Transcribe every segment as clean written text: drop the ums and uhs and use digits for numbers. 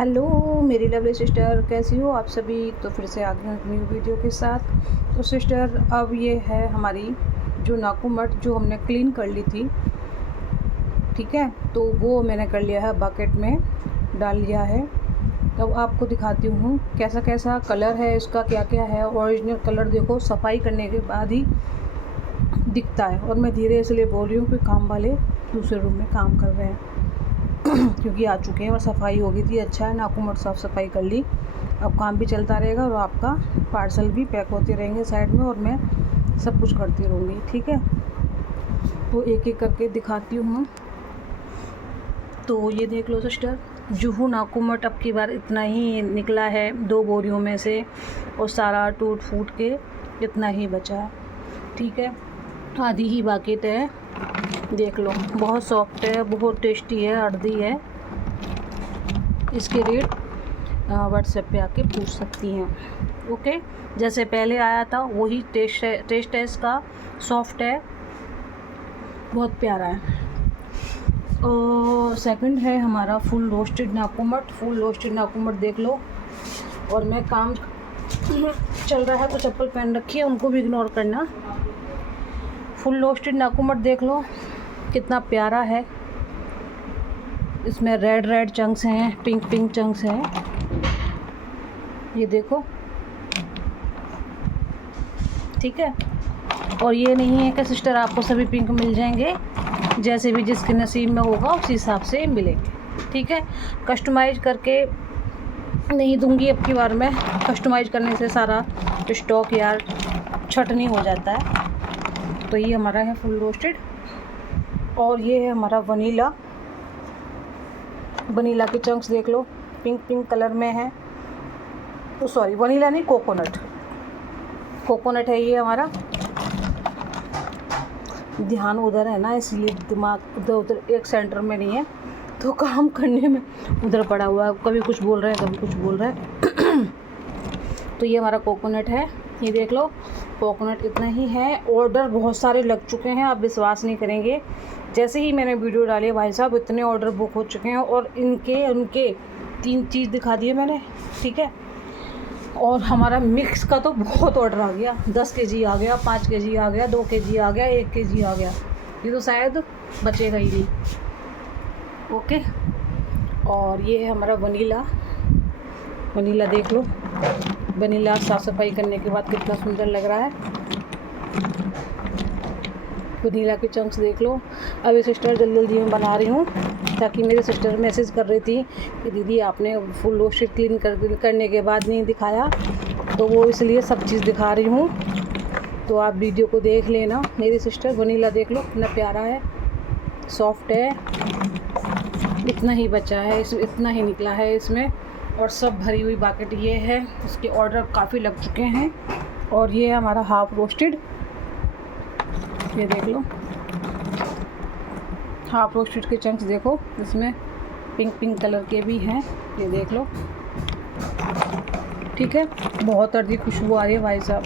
Hello मेरी lovely sister, कैसी हो आप सभी। तो फिर से आ गई हूँ एक न्यू वीडियो के साथ। तो सिस्टर, अब ये है हमारी जो नाखून जो हमने क्लीन कर ली थी, ठीक है, तो वो मैंने कर लिया है, बकेट में डाल लिया है। तो अब आपको दिखाती हूँ कैसा कैसा कलर है इसका, क्या क्या है। ओरिजिनल कलर देखो, सफाई करने के बाद ही दिखता है। और मैं धीरे इसलिए बोल रही हूँ कि काम वाले दूसरे रूम में काम कर रहे हैं क्योंकि आ चुके हैं और सफाई हो गई थी। अच्छा है, नाखून साफ़ सफाई कर ली, अब काम भी चलता रहेगा और आपका पार्सल भी पैक होते रहेंगे साइड में, और मैं सब कुछ करती रहूँगी, ठीक है। तो एक एक करके दिखाती हूँ। तो ये देख लो सिस्टर, जुहू नाखून अब की बार इतना ही निकला है 2 बोरियों में से, और सारा टूट फूट के इतना ही बचा है, ठीक है। आधी ही बाकी है, देख लो। बहुत सॉफ्ट है, बहुत टेस्टी है, अर्दी है। इसके रेट व्हाट्सएप पे आके पूछ सकती हैं, ओके। जैसे पहले आया था वही टेस्ट है इसका, सॉफ्ट है, बहुत प्यारा है। और सेकंड है हमारा फुल रोस्टेड नाखून। फुल रोस्टेड नाखून देख लो। और मैं काम चल रहा है तो चप्पल पहन रखी है, उनको भी इग्नोर करना। फुल रोस्टेड नाखून देख लो कितना प्यारा है। इसमें रेड रेड चंक्स हैं, पिंक पिंक चंक्स हैं, ये देखो, ठीक है। और ये नहीं है कि सिस्टर आपको सभी पिंक मिल जाएंगे, जैसे भी जिसके नसीब में होगा उस हिसाब से मिलेंगे, ठीक है। कस्टमाइज करके नहीं दूंगी अब की बार मैं, कस्टमाइज करने से सारा स्टॉक यार छटनी हो जाता है। तो ये हमारा है फुल रोस्टेड। और ये है हमारा वनीला। वनीला के चंक्स देख लो, पिंक पिंक कलर में है। तो सॉरी, वनीला नहीं, कोकोनट है ये हमारा। ध्यान उधर है ना, इसलिए दिमाग उधर उधर एक सेंटर में नहीं है, तो काम करने में उधर पड़ा हुआ है, कभी कुछ बोल रहे हैं कभी कुछ बोल रहे हैं तो ये हमारा कोकोनट है, ये देख लो। कोकोनट इतना ही है। ऑर्डर बहुत सारे लग चुके हैं, आप विश्वास नहीं करेंगे। जैसे ही मैंने वीडियो डाली भाई साहब, इतने ऑर्डर बुक हो चुके हैं। और उनके 3 चीज़ दिखा दिए मैंने, ठीक है। और हमारा मिक्स का तो बहुत ऑर्डर आ गया, 10 केजी आ गया, 5 केजी आ गया, 2 केजी आ गया, 1 केजी आ गया। ये तो शायद बचेगा ही नहीं, ओके। और ये है हमारा वनीला। वनीला देख लो, वनीला साफ़ सफाई करने के बाद कितना सुंदर लग रहा है। वनीला के चंक्स देख लो। अभी सिस्टर जल्दी जल्दी में बना रही हूँ, ताकि मेरी सिस्टर मैसेज कर रही थी कि दीदी आपने फुल रोस्टेड क्लीन करने के बाद नहीं दिखाया, तो वो इसलिए सब चीज़ दिखा रही हूँ। तो आप वीडियो को देख लेना मेरी सिस्टर। वनीला देख लो कितना प्यारा है, सॉफ्ट है। इतना ही बचा है इसमें, इतना ही निकला है इसमें, और सब भरी हुई बाकेट ये है। इसके ऑर्डर काफ़ी लग चुके हैं। और ये है हमारा हाफ रोस्टेड, ये देख लो। हाफ रोस्टेड के चंक्स देखो, इसमें पिंक पिंक कलर के भी हैं, ये देख लो, ठीक है। बहुत अर्दी खुशबू आ रही है भाई साहब।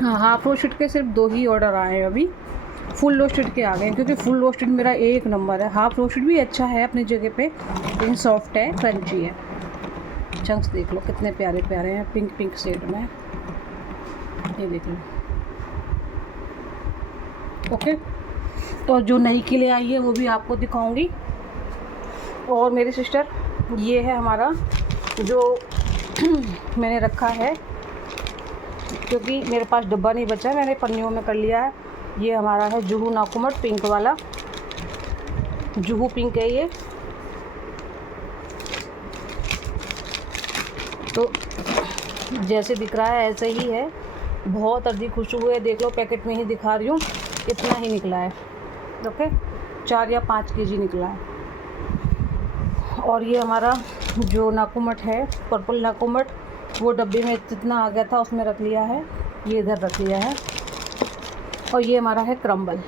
हाँ, हाफ रोस्टेड के सिर्फ 2 ही ऑर्डर आए हैं अभी। फुल रोस्टेड के आ गए, क्योंकि फुल रोस्टेड मेरा 1 नंबर है। हाफ रोस्टेड भी अच्छा है अपनी जगह पे, लेकिन सॉफ्ट है, क्रंची है। चंक्स देख लो कितने प्यारे प्यारे हैं, पिंक पिंक शेड में, ये देख लो, ओके। तो जो नई के लिए आई है वो भी आपको दिखाऊंगी। और मेरी सिस्टर, ये है हमारा जो मैंने रखा है, क्योंकि मेरे पास डब्बा नहीं बचा है, मैंने पन्नियों में कर लिया है। ये हमारा है जुहू नाखून, पिंक वाला, जुहू पिंक है ये। तो जैसे दिख रहा है ऐसे ही है, बहुत अर्दी खुशबू है, देख लो। पैकेट में ही दिखा रही हूँ, इतना ही निकला है, ओके। 4 या 5 केजी निकला है। और ये हमारा जो नाखून है, पर्पल नाखून, वो डब्बे में जितना आ गया था उसमें रख लिया है, ये इधर रख लिया है। और ये हमारा है क्रम्बल।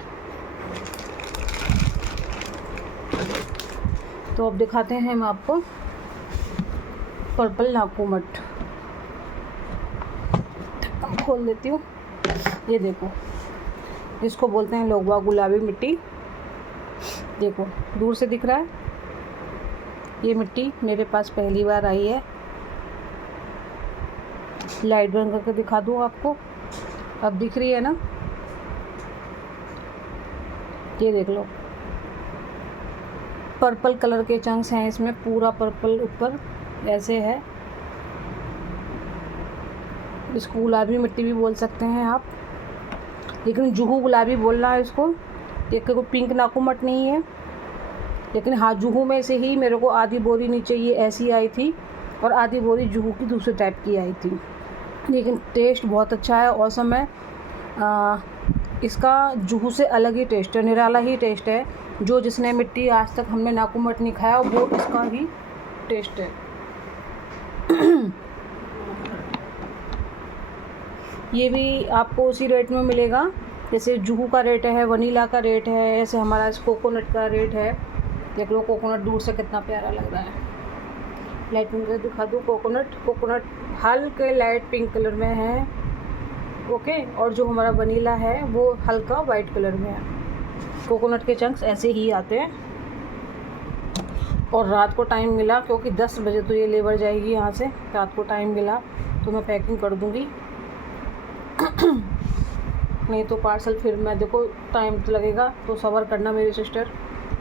तो अब दिखाते हैं हम आपको पर्पल नाखून। ढक्कन खोल देती हूँ, ये देखो, इसको बोलते हैं लोग गुलाबी मिट्टी। देखो दूर से दिख रहा है, ये मिट्टी मेरे पास पहली बार आई है। लाइट बंद करके दिखा दूँ आपको, अब दिख रही है ना? ये देख लो, पर्पल कलर के चंक्स हैं इसमें, पूरा पर्पल ऊपर ऐसे है। इसको गुलाबी मिट्टी भी बोल सकते हैं आप, लेकिन जुहू गुलाबी बोलना है इसको। ये कोई पिंक नाकुमट नहीं है, लेकिन हाँ जुहू में से ही मेरे को आधी बोरी नीचे ये ऐसी आई थी और आधी बोरी जुहू की दूसरे टाइप की आई थी। लेकिन टेस्ट बहुत अच्छा है, औसम है। इसका जुहू से अलग ही टेस्ट है, निराला ही टेस्ट है। जो जिसने मिट्टी आज तक हमने नाकुमट नहीं खाया वो इसका ही टेस्ट है। ये भी आपको उसी रेट में मिलेगा जैसे जुहू का रेट है, वनीला का रेट है, ऐसे हमारा कोकोनट का रेट है। देख लो कोकोनट दूर से कितना प्यारा लग रहा है। लाइट पिंक कलर दिखा दूँ। कोकोनट हल्के लाइट पिंक कलर में है, ओके। और जो हमारा वनीला है वो हल्का वाइट कलर में है। कोकोनट के चंक्स ऐसे ही आते हैं। और रात को टाइम मिला, क्योंकि 10 बजे तो ये लेबर जाएगी यहाँ से, रात को टाइम मिला तो मैं पैकिंग कर दूँगी। नहीं तो पार्सल फिर मैं, देखो टाइम तो लगेगा, तो सब्र करना मेरी सिस्टर,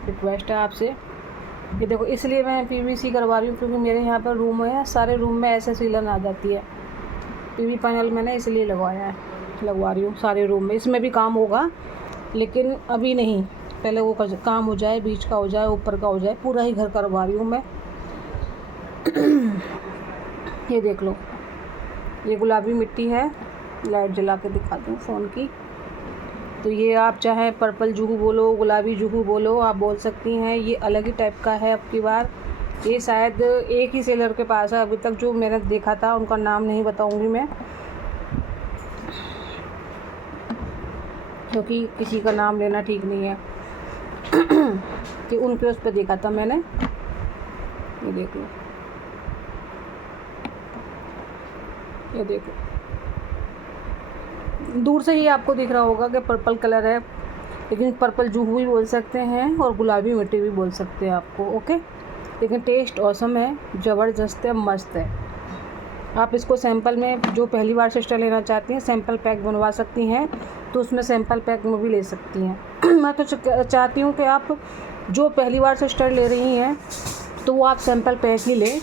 रिक्वेस्ट है आपसे। ये देखो इसलिए मैं पीवीसी करवा रही हूँ, क्योंकि मेरे यहाँ पर रूम है, सारे रूम में ऐसे सीलन आ जाती है। पीवी पैनल मैंने इसलिए लगवा रही हूँ सारे रूम में। इसमें भी काम होगा लेकिन अभी नहीं, पहले वो काम हो जाए, बीच का हो जाए, ऊपर का हो जाए, पूरा ही घर करवा रही हूँ मैं। ये देख लो, ये गुलाबी मिट्टी है। लाइट जला के दिखा दूँ फ़ोन की। तो ये आप चाहे पर्पल जुहू बोलो, गुलाबी जुहू बोलो, आप बोल सकती हैं। ये अलग ही टाइप का है अब की बार। ये शायद एक ही सेलर के पास है अभी तक जो मैंने देखा था, उनका नाम नहीं बताऊंगी मैं, क्योंकि किसी का नाम लेना ठीक नहीं है। कि उनके उस पर देखा था मैंने। ये देख लो, ये देखो, दूर से ही आपको दिख रहा होगा कि पर्पल कलर है, लेकिन पर्पल जुहू भी बोल सकते हैं और गुलाबी मिट्टी भी बोल सकते हैं आपको, ओके। लेकिन टेस्ट औसम है, ज़बरदस्त है, मस्त है। आप इसको सैंपल में, जो पहली बार सिस्टर लेना चाहती हैं, सैंपल पैक बनवा सकती हैं, तो उसमें सैंपल पैक में भी ले सकती हैं। मैं तो चाहती हूँ कि आप जो पहली बार सिस्टर ले रही हैं तो वो आप सैंपल पैक ही लें,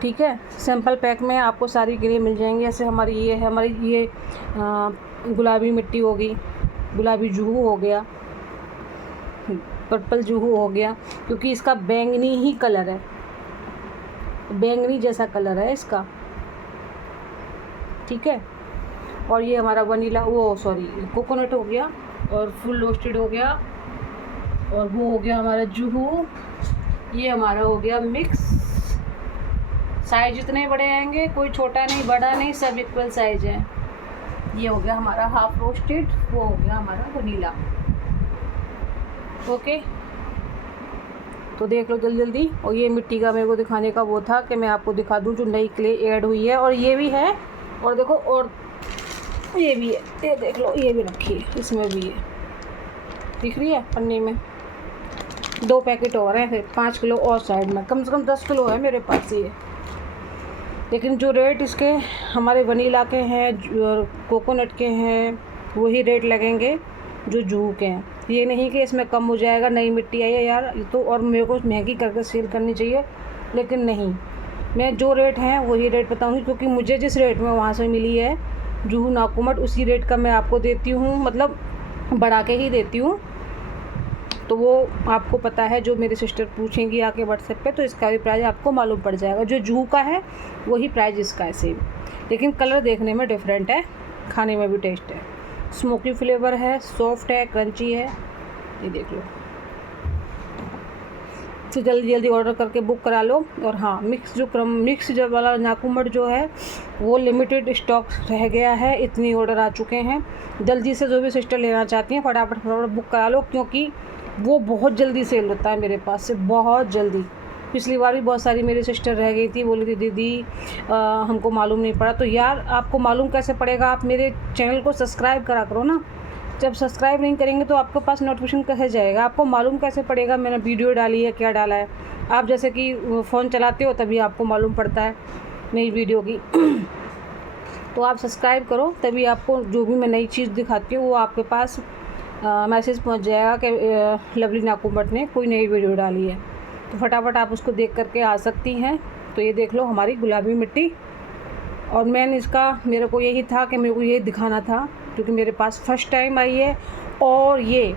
ठीक है। सैंपल पैक में आपको सारी गिरे मिल जाएंगी। ऐसे हमारी ये है, हमारी ये गुलाबी मिट्टी होगी, गुलाबी जुहू हो गया, पर्पल जुहू हो गया, क्योंकि इसका बैंगनी ही कलर है, बैंगनी जैसा कलर है इसका, ठीक है। और ये हमारा वनीला, कोकोनट हो गया, और फुल रोस्टेड हो गया, और वो हो गया हमारा जुहू। ये हमारा हो गया मिक्स। साइज इतने बड़े आएंगे, कोई छोटा नहीं बड़ा नहीं, सब इक्वल साइज है। ये हो गया हमारा हाफ रोस्टेड, वो हो गया हमारा वनीला, ओके। तो देख लो जल्दी जल्दी। और ये मिट्टी का मेरे को दिखाने का वो था कि मैं आपको दिखा दूं जो नई क्ले ऐड हुई है। और ये भी है, और देखो, और ये भी है, ये देख लो, ये भी रखी है, इसमें भी है, दिख रही है पन्नी में। 2 पैकेट और हैं, फिर 5 किलो और साइड में, कम से कम 10 किलो है मेरे पास ये। लेकिन जो रेट इसके हमारे वनीला के हैं, कोकोनट के हैं, वही रेट लगेंगे जो जुहू के हैं। ये नहीं कि इसमें कम हो जाएगा, नई मिट्टी आई है यार तो और मेरे को महंगी करके सेल करनी चाहिए, लेकिन नहीं, मैं जो रेट हैं वही रेट बताऊंगी, क्योंकि मुझे जिस रेट में वहाँ से मिली है जुहू नाकुमट, उसी रेट का मैं आपको देती हूँ, मतलब बढ़ा के ही देती हूँ। तो वो आपको पता है, जो मेरी सिस्टर पूछेंगी आके व्हाट्सएप पे, तो इसका भी प्राइस आपको मालूम पड़ जाएगा। जो जुहू का है वही प्राइस इसका है सेम, लेकिन कलर देखने में डिफरेंट है, खाने में भी टेस्ट है, स्मोकी फ्लेवर है, सॉफ्ट है, क्रंची है। ये देख लो, तो जल्दी जल्दी ऑर्डर करके बुक करा लो। और हाँ, मिक्स जो वाला नाकुमट जो है वो लिमिटेड स्टॉक रह गया है, इतनी ऑर्डर आ चुके हैं। जल्दी से जो भी सिस्टर लेना चाहती हैं फटाफट बुक करा लो, क्योंकि वो बहुत जल्दी सेल होता है मेरे पास से, बहुत जल्दी। पिछली बार भी बहुत सारी मेरी सिस्टर रह गई थी, बोली थी दीदी हमको मालूम नहीं पड़ा। तो यार आपको मालूम कैसे पड़ेगा, आप मेरे चैनल को सब्सक्राइब करा करो ना। जब सब्सक्राइब नहीं करेंगे तो आपके पास नोटिफिकेशन कैसे जाएगा, आपको मालूम कैसे पड़ेगा मैंने वीडियो डाली है, क्या डाला है। आप जैसे कि फ़ोन चलाते हो तभी आपको मालूम पड़ता है नई वीडियो की। तो आप सब्सक्राइब करो, तभी आपको जो भी मैं नई चीज़ दिखाती हूँ वो आपके पास मैसेज पहुँच जाएगा कि लवली नाकू भट्ट ने कोई नई वीडियो डाली है। तो फटाफट आप उसको देख करके आ सकती हैं। तो ये देख लो हमारी गुलाबी मिट्टी। और मैंने मेरे को यही था कि मेरे को ये दिखाना था, क्योंकि मेरे पास फर्स्ट टाइम आई है। और ये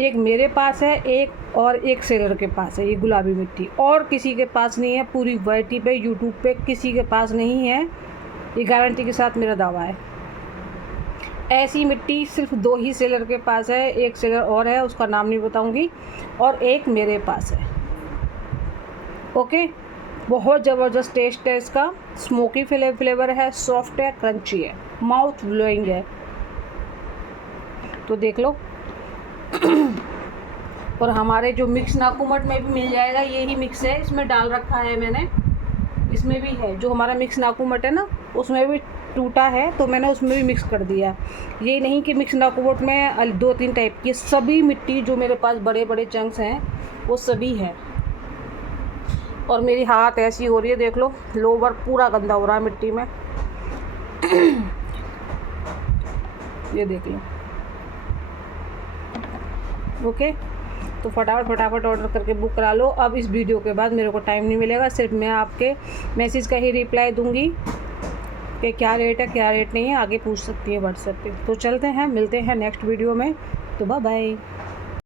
एक मेरे पास है, एक सेलर के पास है ये गुलाबी मिट्टी, और किसी के पास नहीं है। पूरी वैरायटी पे यूट्यूब पे किसी के पास नहीं है, ये गारंटी के साथ मेरा दावा है। ऐसी मिट्टी सिर्फ 2 ही सेलर के पास है, एक सेलर और है उसका नाम नहीं बताऊंगी, और एक मेरे पास है। ओके, बहुत ज़बरदस्त टेस्ट है इसका, स्मोकी फ्लेवर है, सॉफ्ट है, क्रंची है, माउथ ब्लोइंग है। तो देख लो। और हमारे जो मिक्स नाकूमट में भी मिल जाएगा, यही मिक्स है, इसमें डाल रखा है मैंने, इसमें भी है। जो हमारा मिक्स नाकूमट है ना, उसमें भी टूटा है तो मैंने उसमें भी मिक्स कर दिया। ये नहीं कि मिक्स नाकूमट में 2-3 टाइप की, सभी मिट्टी जो मेरे पास बड़े बड़े चंक्स हैं वो सभी है। और मेरी हाथ ऐसी हो रही है, देख लो, लोवर पूरा गंदा हो रहा है मिट्टी में। ये देख लो। ओके, तो फटाफट ऑर्डर करके बुक करा लो। अब इस वीडियो के बाद मेरे को टाइम नहीं मिलेगा, सिर्फ मैं आपके मैसेज का ही रिप्लाई दूंगी कि क्या रेट है क्या रेट नहीं है। आगे पूछ सकती है व्हाट्सएप पे। तो चलते हैं, मिलते हैं नेक्स्ट वीडियो में। तो बाय बाय।